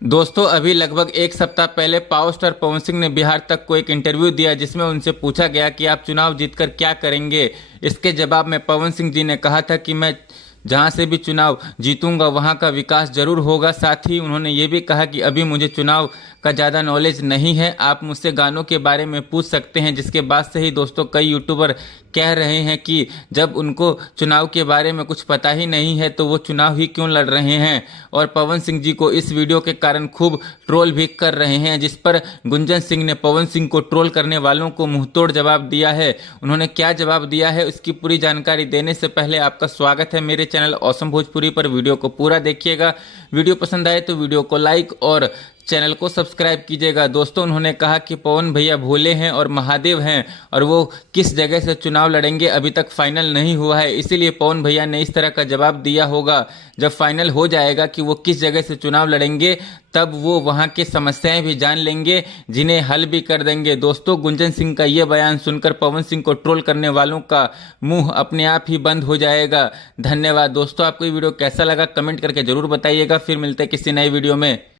दोस्तों अभी लगभग एक सप्ताह पहले पावर स्टार पवन सिंह ने बिहार तक को एक इंटरव्यू दिया जिसमें उनसे पूछा गया कि आप चुनाव जीतकर क्या करेंगे। इसके जवाब में पवन सिंह जी ने कहा था कि मैं जहां से भी चुनाव जीतूंगा वहां का विकास जरूर होगा। साथ ही उन्होंने ये भी कहा कि अभी मुझे चुनाव का ज़्यादा नॉलेज नहीं है, आप मुझसे गानों के बारे में पूछ सकते हैं। जिसके बाद से ही दोस्तों कई यूट्यूबर कह रहे हैं कि जब उनको चुनाव के बारे में कुछ पता ही नहीं है तो वो चुनाव ही क्यों लड़ रहे हैं। और पवन सिंह जी को इस वीडियो के कारण खूब ट्रोल भी कर रहे हैं, जिस पर गुंजन सिंह ने पवन सिंह को ट्रोल करने वालों को मुंहतोड़ जवाब दिया है। उन्होंने क्या जवाब दिया है उसकी पूरी जानकारी देने से पहले आपका स्वागत है मेरे चैनल ऑसम भोजपुरी पर। वीडियो को पूरा देखिएगा, वीडियो पसंद आए तो वीडियो को लाइक और चैनल को सब्सक्राइब कीजिएगा। दोस्तों उन्होंने कहा कि पवन भैया भोले हैं और महादेव हैं और वो किस जगह से चुनाव लड़ेंगे अभी तक फाइनल नहीं हुआ है, इसीलिए पवन भैया ने इस तरह का जवाब दिया होगा। जब फाइनल हो जाएगा कि वो किस जगह से चुनाव लड़ेंगे तब वो वहाँ की समस्याएं भी जान लेंगे, जिन्हें हल भी कर देंगे। दोस्तों गुंजन सिंह का ये बयान सुनकर पवन सिंह को ट्रोल करने वालों का मुंह अपने आप ही बंद हो जाएगा। धन्यवाद दोस्तों, आपको ये वीडियो कैसा लगा कमेंट करके जरूर बताइएगा। फिर मिलते हैं किसी नई वीडियो में।